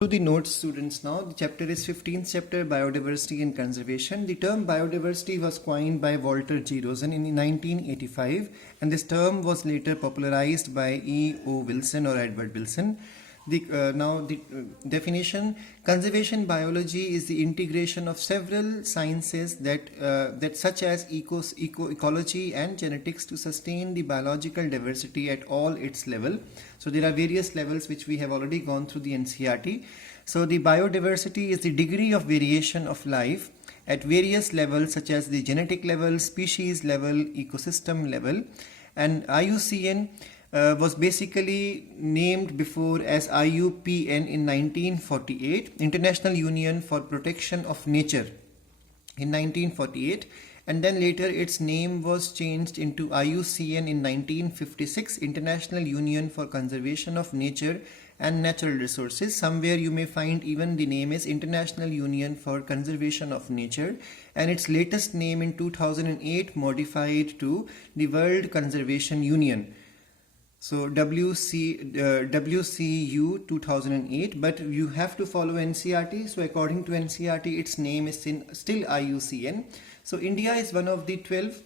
To the notes, students, now the chapter is 15th chapter, biodiversity and conservation. The term biodiversity was coined by Walter G. Rosen in 1985, and this term was later popularized by E.O. Wilson or Edward Wilson. The definition: conservation biology is the integration of several sciences that such as ecology and genetics to sustain the biological diversity at all its level. So there are various levels which we have already gone through the NCERT. So the biodiversity is the degree of variation of life at various levels such as the genetic level, species level, ecosystem level, and IUCN was basically named before as IUPN in 1948, International Union for Protection of Nature in 1948, and then later its name was changed into IUCN in 1956, International Union for Conservation of Nature and Natural Resources. Somewhere you may find even the name is International Union for Conservation of Nature, and its latest name in 2008 modified to the World Conservation Union. So WCU 2008, but you have to follow NCERT. So according to NCERT, its name is still IUCN. So India is one of the 12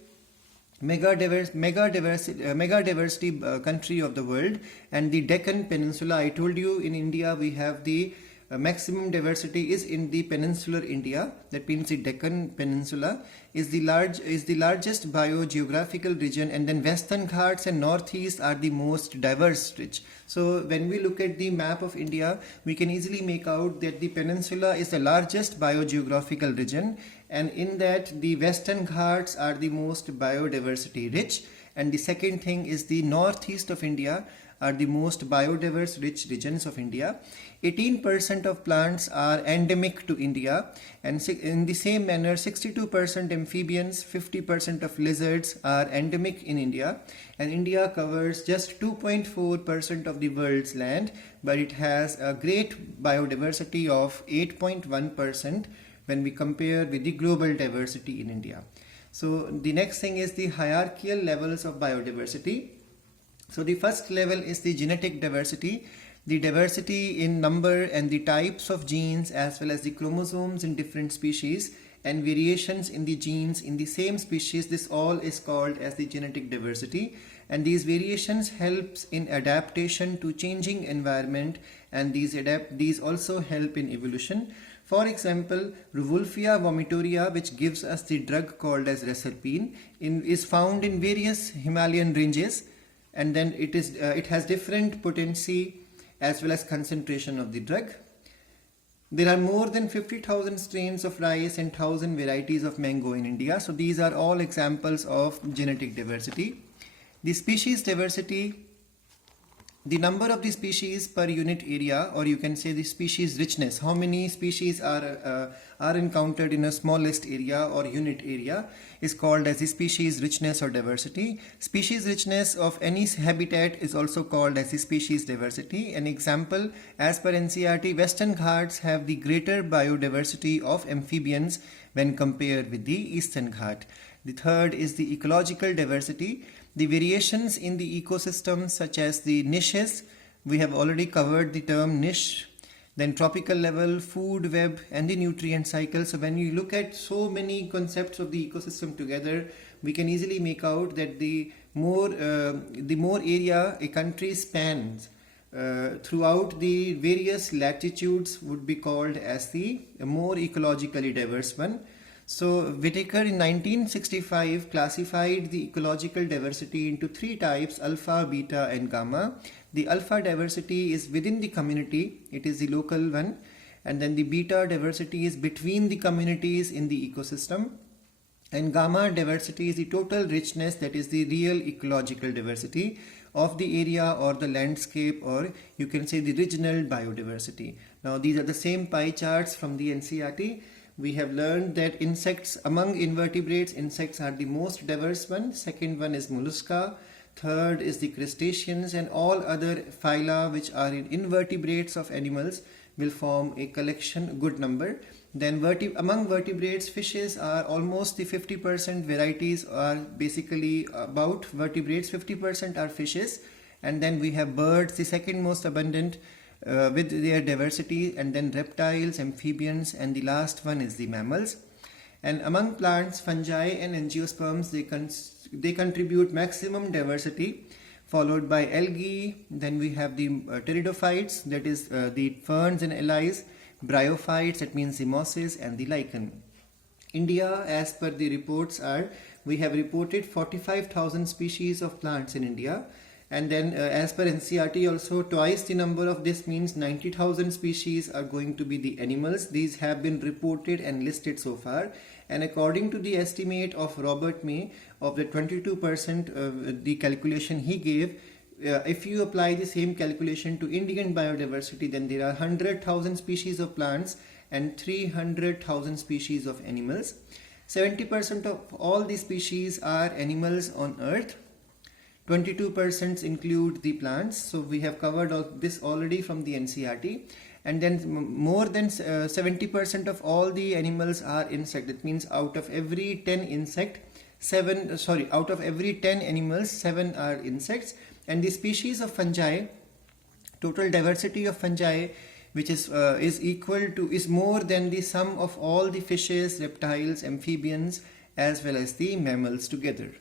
mega diversity country of the world, and the Deccan Peninsula. I told you in India we have the maximum diversity is in the peninsular India. That means the Deccan Peninsula is the largest biogeographical region, and then Western Ghats and Northeast are the most diverse rich. So when we look at the map of India, we can easily make out that the peninsula is the largest biogeographical region, and in that the Western Ghats are the most biodiversity rich, and the second thing is the northeast of India are the most biodiverse rich regions of India. 18% of plants are endemic to India, and in the same manner 62% amphibians, 50% of lizards are endemic in India, and India covers just 2.4% of the world's land, but it has a great biodiversity of 8.1% when we compare with the global diversity in India. So the next thing is the hierarchical levels of biodiversity. So the first level is the genetic diversity, the diversity in number and the types of genes as well as the chromosomes in different species and variations in the genes in the same species. This all is called as the genetic diversity, and these variations helps in adaptation to changing environment, and these also help in evolution. For example, Rauwolfia vomitoria, which gives us the drug called as reserpine, is found in various Himalayan ranges, and then it has different potency as well as concentration of the drug. There are more than 50,000 strains of rice and 1,000 varieties of mango in India. So these are all examples of genetic diversity. The species diversity, the number of the species per unit area, or you can say the species richness, how many species are encountered in a smallest area or unit area, is called as the species richness or diversity. Species richness of any habitat is also called as the species diversity. An example, as per NCERT, Western Ghats have the greater biodiversity of amphibians when compared with the Eastern Ghat. The third is the ecological diversity. The variations in the ecosystem such as the niches, we have already covered the term niche, then tropical level, food web and the nutrient cycle. So when you look at so many concepts of the ecosystem together, we can easily make out that the more area a country spans throughout the various latitudes would be called as the more ecologically diverse one. So Whitaker in 1965 classified the ecological diversity into three types: alpha, beta and gamma. The alpha diversity is within the community, it is the local one, and then the beta diversity is between the communities in the ecosystem, and gamma diversity is the total richness, that is the real ecological diversity of the area or the landscape, or you can say the regional biodiversity. Now these are the same pie charts from the NCERT. We have learned that insects, among invertebrates, insects are the most diverse one. Second one is mollusca. Third is the crustaceans, and all other phyla which are in invertebrates of animals will form a collection, good number. Then among vertebrates, fishes are almost the 50% varieties are basically about vertebrates, 50% are fishes. And then we have birds, the second most abundant with their diversity, and then reptiles, amphibians, and the last one is the mammals. And among plants, fungi and angiosperms, they contribute maximum diversity, followed by algae. Then we have the pteridophytes, that is the ferns and allies, bryophytes, that means the mosses, and the lichen. India, as per the reports, we have reported 45,000 species of plants in India, and then as per NCERT also twice the number of this, means 90,000 species are going to be the animals. These have been reported and listed so far, and according to the estimate of Robert May of the 22%, the calculation he gave, if you apply the same calculation to Indian biodiversity, then there are 100,000 species of plants and 300,000 species of animals. 70% of all the species are animals on earth. 22% include the plants. So we have covered all this already from the NCERT. And then more than 70% of all the animals are insect. That means out of every 10 out of every 10 animals, 7 are insects. And the species of fungi, total diversity of fungi, which is more than the sum of all the fishes, reptiles, amphibians, as well as the mammals together.